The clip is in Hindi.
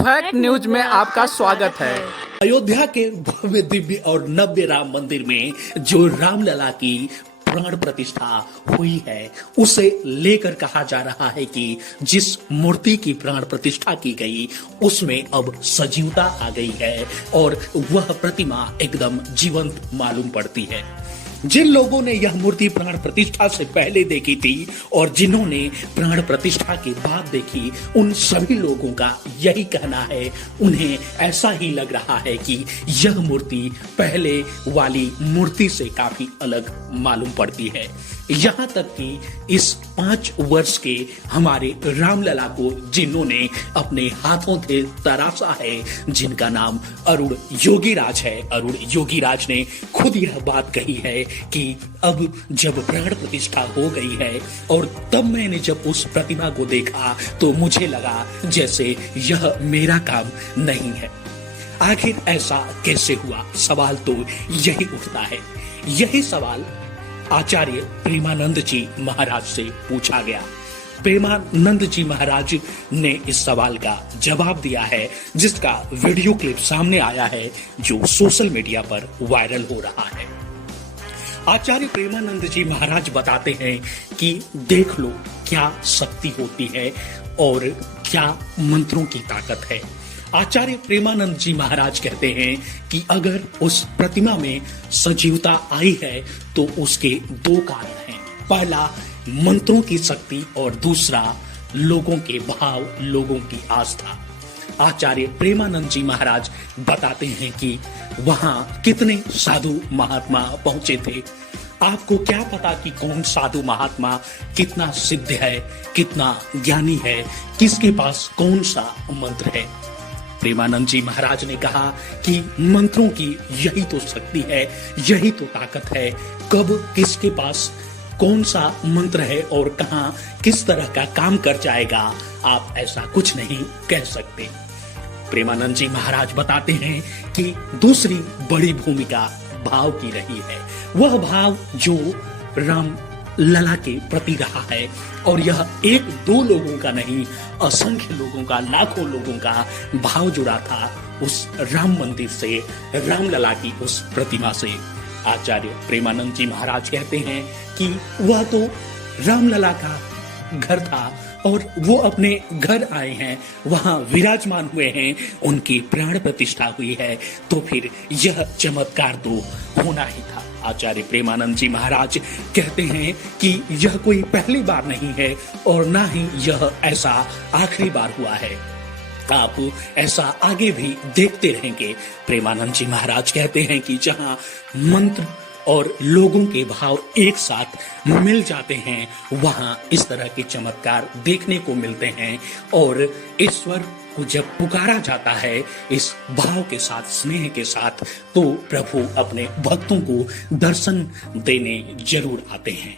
फैक्ट न्यूज में आपका स्वागत है। अयोध्या के भव्य दिव्य और नव्य राम मंदिर में जो रामलला की प्राण प्रतिष्ठा हुई है, उसे लेकर कहा जा रहा है कि जिस मूर्ति की प्राण प्रतिष्ठा की गई उसमें अब सजीवता आ गई है और वह प्रतिमा एकदम जीवंत मालूम पड़ती है। जिन लोगों ने यह मूर्ति प्राण प्रतिष्ठा से पहले देखी थी और जिन्होंने प्राण प्रतिष्ठा के बाद देखी, उन सभी लोगों का यही कहना है, उन्हें ऐसा ही लग रहा है कि यह मूर्ति पहले वाली मूर्ति से काफी अलग मालूम पड़ती है। यहाँ तक कि इस 5 वर्ष के हमारे रामलला को जिन्होंने अपने हाथों से तराशा है, जिनका नाम अरुण योगीराज है, अरुण योगीराज ने खुद यह बात कही है कि अब जब प्राण प्रतिष्ठा हो गई है और तब मैंने जब उस प्रतिमा को देखा तो मुझे लगा जैसे यह मेरा काम नहीं है। आखिर ऐसा कैसे हुआ, सवाल तो यही उठता है। यही सवाल आचार्य प्रेमानंद जी महाराज से पूछा गया। प्रेमानंद जी महाराज ने इस सवाल का जवाब दिया है, जिसका वीडियो क्लिप सामने आया है जो सोशल मीडिया पर वायरल हो रहा है। आचार्य प्रेमानंद जी महाराज बताते हैं कि देख लो क्या शक्ति होती है और क्या मंत्रों की ताकत है। आचार्य प्रेमानंद जी महाराज कहते हैं कि अगर उस प्रतिमा में सजीवता आई है तो उसके 2 कारण हैं। पहला मंत्रों की शक्ति और दूसरा लोगों के भाव, लोगों की आस्था। आचार्य प्रेमानंद जी महाराज बताते हैं कि वहां कितने साधु महात्मा पहुंचे थे। आपको क्या पता कि कौन साधु महात्मा कितना सिद्ध है, कितना ज्ञानी है, किसके पास कौन सा मंत्र है। प्रेमानंद जी महाराज ने कहा कि मंत्रों की यही तो शक्ति है, यही तो ताकत है। कब किसके पास कौन सा मंत्र है और कहां किस तरह का काम कर जाएगा, आप ऐसा कुछ नहीं कह सकते। प्रेमानंद जी महाराज बताते हैं कि दूसरी बड़ी भूमिका भाव की रही है। वह भाव जो राम लला के प्रति रहा है, और यह 1-2 लोगों का नहीं, असंख्य लोगों का, लाखों लोगों का भाव जुड़ा था उस राम मंदिर से, रामलला की उस प्रतिमा से। आचार्य प्रेमानंद जी महाराज कहते हैं कि वह तो रामलला का घर था और वो अपने घर आए हैं, वहां विराजमान हुए हैं, उनकी प्राण प्रतिष्ठा हुई है, तो फिर यह चमत्कार तो होना ही था। आचार्य प्रेमानंद जी महाराज कहते हैं कि यह कोई पहली बार नहीं है और ना ही यह ऐसा आखिरी बार हुआ है। आप ऐसा आगे भी देखते रहेंगे। प्रेमानंद जी महाराज कहते हैं कि जहां मंत्र और लोगों के भाव एक साथ मिल जाते हैं, वहां इस तरह के चमत्कार देखने को मिलते हैं। और ईश्वर को जब पुकारा जाता है इस भाव के साथ, स्नेह के साथ, तो प्रभु अपने भक्तों को दर्शन देने जरूर आते हैं।